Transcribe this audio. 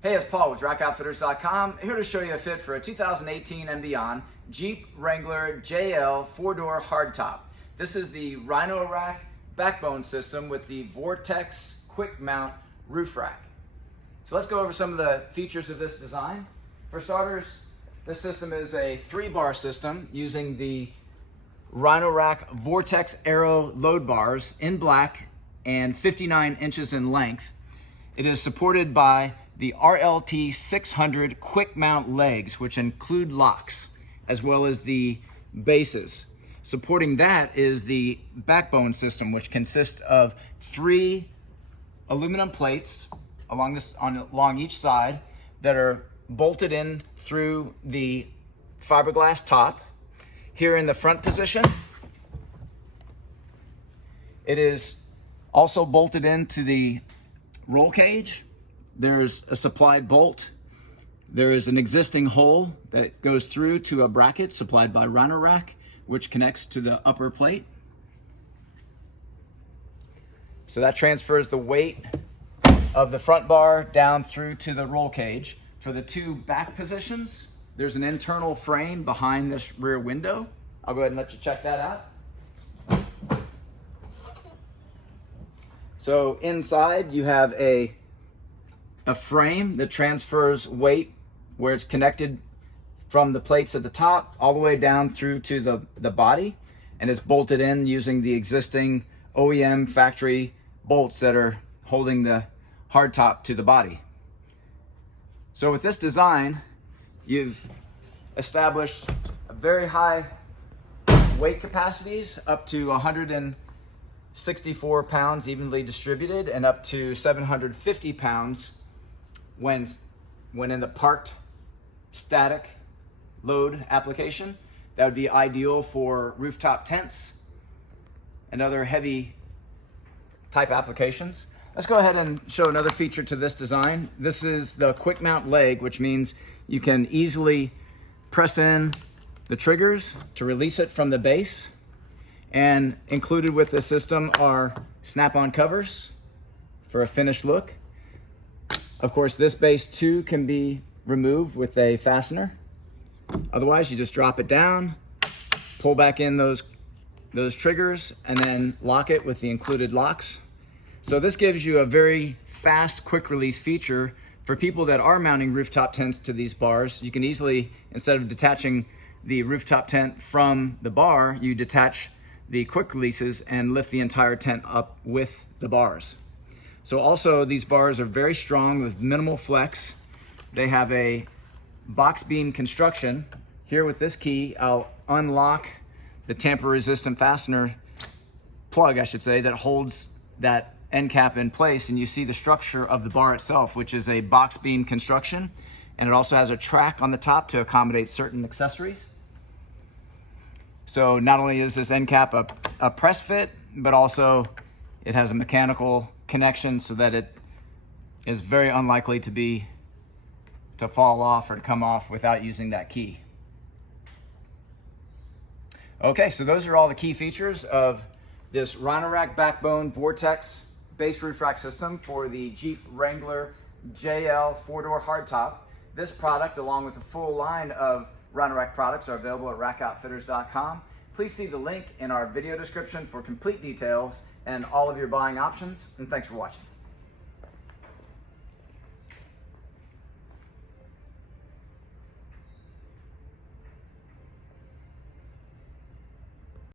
Hey, it's Paul with RackOutfitters.com, here to show you a fit for a 2018 and beyond Jeep Wrangler JL 4-door hardtop. This is the Rhino-Rack backbone system with the Vortex quick mount roof rack. So let's go over some of the features of this design. For starters, this system is a 3-bar system using the Rhino-Rack Vortex Aero load bars in black and 59 inches in length. It is supported by the RLT 600 quick mount legs, which include locks, as well as the bases. Supporting that is the backbone system, which consists of 3 aluminum plates along each side that are bolted in through the fiberglass top. Here in the front position, it is also bolted into the roll cage. There's a supplied bolt. There is an existing hole that goes through to a bracket supplied by Rhino-Rack, which connects to the upper plate. So that transfers the weight of the front bar down through to the roll cage. For the 2 back positions, there's an internal frame behind this rear window. I'll go ahead and let you check that out. So inside you have a frame that transfers weight where it's connected from the plates at the top all the way down through to the body, and it's bolted in using the existing OEM factory bolts that are holding the hardtop to the body. So with this design, you've established a very high weight capacities up to 164 pounds evenly distributed and up to 750 pounds when in the parked static load application. That would be ideal for rooftop tents and other heavy type applications. Let's go ahead and show another feature to this design. This is the quick mount leg, which means you can easily press in the triggers to release it from the base. And included with the system are snap-on covers for a finished look. Of course, this base too can be removed with a fastener. Otherwise, you just drop it down, pull back in those triggers, and then lock it with the included locks. So this gives you a very fast, quick release feature for people that are mounting rooftop tents to these bars. You can easily, instead of detaching the rooftop tent from the bar, you detach the quick releases and lift the entire tent up with the bars. So also, these bars are very strong with minimal flex. They have a box beam construction. Here with this key, I'll unlock the tamper-resistant fastener plug, I should say, that holds that end cap in place, and you see the structure of the bar itself, which is a box beam construction, and it also has a track on the top to accommodate certain accessories. So not only is this end cap a press fit, but also it has a mechanical connection so that it is very unlikely to fall off or to come off without using that key. Okay, so those are all the key features of this Rhino-Rack backbone Vortex base roof rack system for the Jeep Wrangler JL 4-door hardtop. This product, along with a full line of Rhino-Rack products, are available at RackOutfitters.com. Please see the link in our video description for complete details and all of your buying options, and thanks for watching.